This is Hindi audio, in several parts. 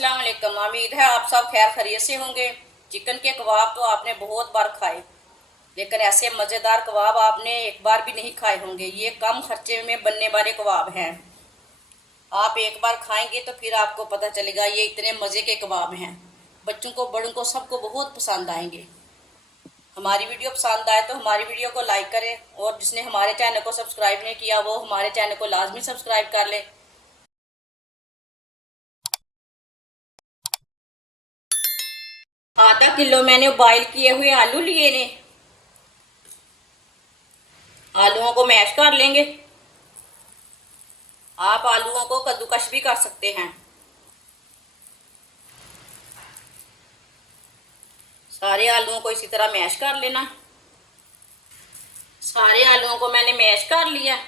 अस्सलाम वालेकुम। उम्मीद है आप सब खैर खैरियत से होंगे। चिकन के कबाब तो आपने बहुत बार खाए, लेकिन ऐसे मज़ेदार कबाब आपने एक बार भी नहीं खाए होंगे। ये कम खर्चे में बनने वाले कबाब हैं। आप एक बार खाएंगे तो फिर आपको पता चलेगा ये इतने मज़े के कबाब हैं। बच्चों को बड़ों को सबको बहुत पसंद आएंगे। हमारी वीडियो पसंद आए तो हमारी वीडियो को लाइक करें, और जिसने हमारे चैनल को सब्सक्राइब नहीं किया वो हमारे चैनल को लाजमी सब्सक्राइब कर ले। आधा किलो मैंने बॉईल किए हुए आलू लिए ने। आलूओं को मैश कर लेंगे। आप आलूओं को कद्दूकश भी कर सकते हैं। सारे आलूओं को इसी तरह मैश कर लेना। सारे आलूओं को मैंने मैश कर लिया।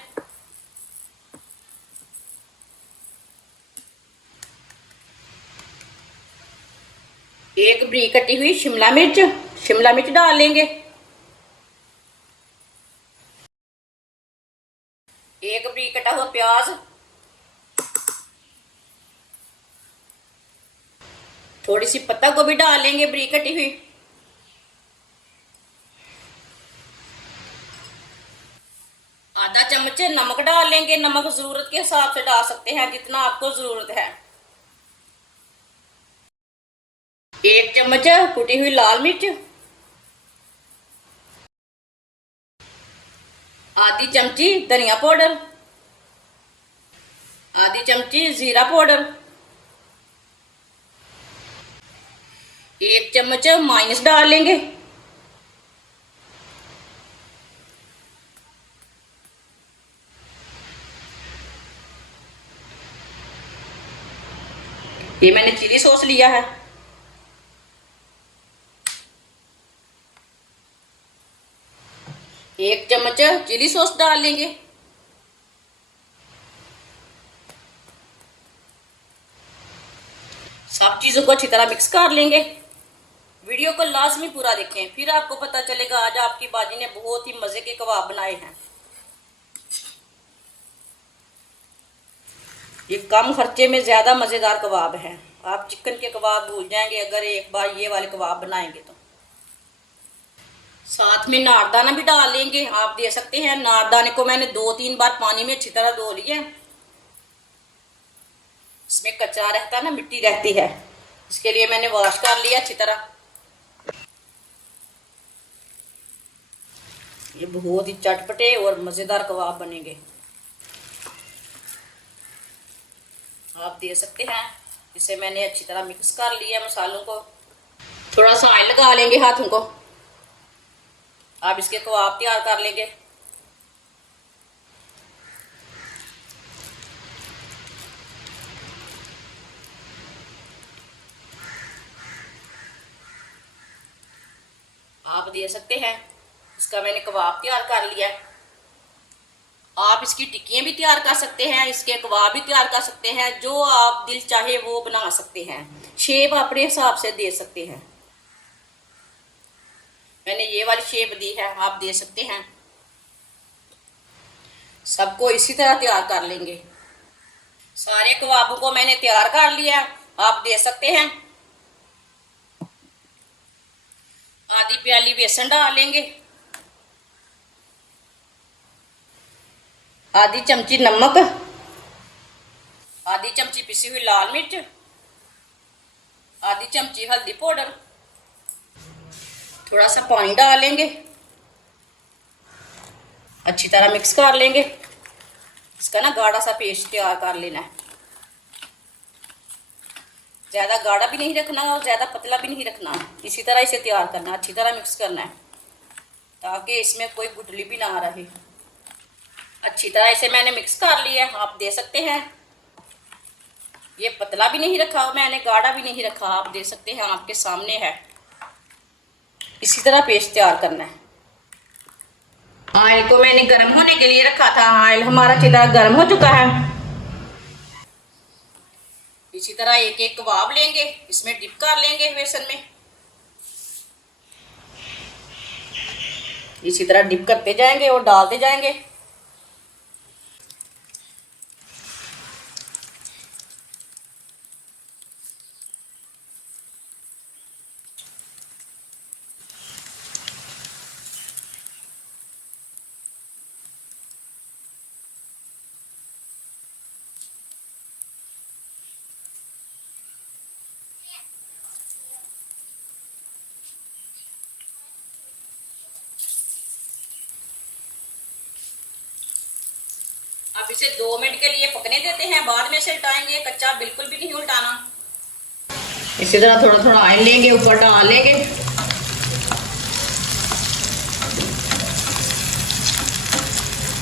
एक बरीक कटी हुई शिमला मिर्च डाल लेंगे। एक बरीक कटा हुआ प्याज, थोड़ी सी पत्ता गोभी डाल लेंगे बरीक कटी हुई। आधा चम्मच नमक डाल लेंगे। नमक जरूरत के हिसाब से डाल सकते हैं, जितना आपको जरूरत है। एक चम्मच कुटी हुई लाल मिर्च, आधी चमची धनिया पाउडर, आधी चमची जीरा पाउडर, एक चम्मच माइनस डाल लेंगे। ये मैंने चिली सॉस लिया है। एक चम्मच चिली सॉस डाल लेंगे। सब चीजों को अच्छी तरह मिक्स कर लेंगे। वीडियो को लाजमी पूरा देखें, फिर आपको पता चलेगा आज आपकी बाजी ने बहुत ही मजे के कबाब बनाए हैं। ये कम खर्चे में ज्यादा मजेदार कबाब हैं। आप चिकन के कबाब भूल जाएंगे अगर एक बार ये वाले कबाब बनाएंगे तो। साथ में नारदाना भी डाल लेंगे। आप दे सकते हैं। नारदाने को मैंने 2-3 बार पानी में अच्छी तरह धो लिया। इसमें कचरा रहता है ना, मिट्टी रहती है, इसके लिए मैंने वॉश कर लिया अच्छी तरह। ये बहुत ही चटपटे और मजेदार कबाब बनेंगे। आप दे सकते हैं। इसे मैंने अच्छी तरह मिक्स कर लिया मसालों को। थोड़ा सा ऑयल लगा लेंगे हाथों को। आप इसके कबाब तैयार कर लेंगे। आप दे सकते हैं। इसका मैंने कबाब तैयार कर लिया है। आप इसकी टिक्कियाँ भी तैयार कर सकते हैं, इसके कबाब भी तैयार कर सकते हैं। जो आप दिल चाहे वो बना सकते हैं। शेप अपने हिसाब से दे सकते हैं। मैंने ये वाली शेप दी है, आप दे सकते हैं। सबको इसी तरह तैयार कर लेंगे। सारे कबाबों को मैंने तैयार कर लिया, आप दे सकते हैं। आधी प्याली बेसन डाल लेंगे, आधी चमची नमक, आधी चमची पिसी हुई लाल मिर्च, आधी चमची हल्दी पाउडर, थोड़ा सा पानी डाल लेंगे। अच्छी तरह मिक्स कर लेंगे। इसका ना गाढ़ा सा पेस्ट तैयार कर लेना है। ज़्यादा गाढ़ा भी नहीं रखना और ज़्यादा पतला भी नहीं रखना। इसी तरह इसे तैयार करना है, अच्छी तरह मिक्स करना है ताकि इसमें कोई गुठली भी ना रहे। अच्छी तरह इसे मैंने मिक्स कर लिया, आप दे सकते हैं। ये पतला भी नहीं रखा मैंने, गाढ़ा भी नहीं रखा, आप दे सकते हैं, आपके सामने है। इसी तरह पेस्ट तैयार करना है। ऑयल को मैंने गर्म होने के लिए रखा था। ऑयल हमारा अच्छी तरह गर्म हो चुका है। इसी तरह एक एक कबाब लेंगे, इसमें डिप कर लेंगे बेसन में। इसी तरह डिप करते जाएंगे और डालते जाएंगे। इसे 2 मिनट के लिए पकने देते हैं, बाद में इसे उल्टाएंगे। कच्चा बिल्कुल भी नहीं उल्टाना। इसी तरह थोड़ा थोड़ा ऑयल लेंगे, ऊपर डाल लेंगे।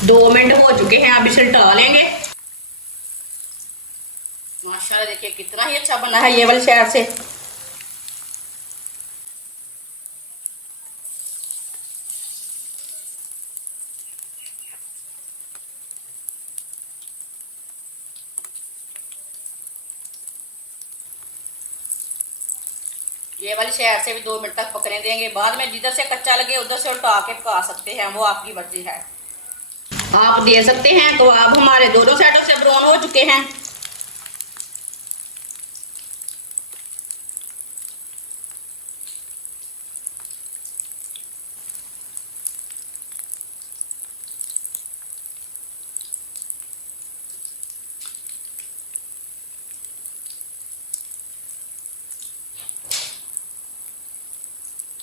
दो मिनट हो चुके हैं, अब इसे उल्टा लेंगे। माशाल्लाह देखिए कितना ही अच्छा बना है ये वाली साइड से। ये वाली साइड से भी 2 मिनट तक पकने देंगे। बाद में जिधर से कच्चा लगे उधर से उल्टा के पका सकते हैं, वो आपकी मर्जी है। आप दे सकते हैं। तो अब हमारे दोनों साइडों से ब्राउन हो चुके हैं।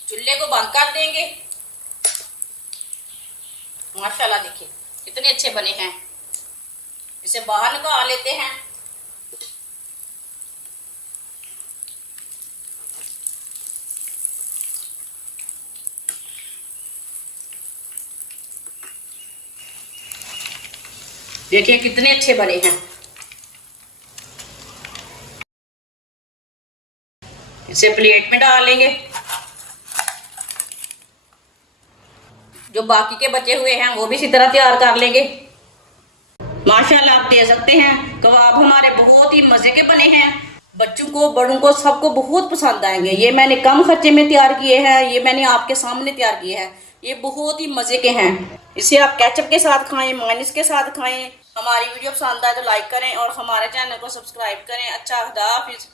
चूल्हे को बंद कर देंगे। माशाल्लाह देखिए कितने अच्छे बने हैं। इसे बाहर निकाल लेते हैं। देखिए कितने अच्छे बने हैं। इसे प्लेट में डाल लेंगे। जो बाकी के बचे हुए हैं वो भी इसी तरह तैयार कर लेंगे। माशाल्लाह आप दे सकते हैं। कबाब हमारे बहुत ही मजे के बने हैं। बच्चों को बड़ों को सबको बहुत पसंद आएंगे। ये मैंने कम खर्चे में तैयार किए हैं। ये मैंने आपके सामने तैयार किए हैं। ये बहुत ही मजे के हैं। इसे आप केचप के साथ खाएं, मायोनीज के साथ खाएं। हमारी वीडियो पसंद आए तो लाइक करें और हमारे चैनल को सब्सक्राइब करें। अच्छा, खुदा हाफिज।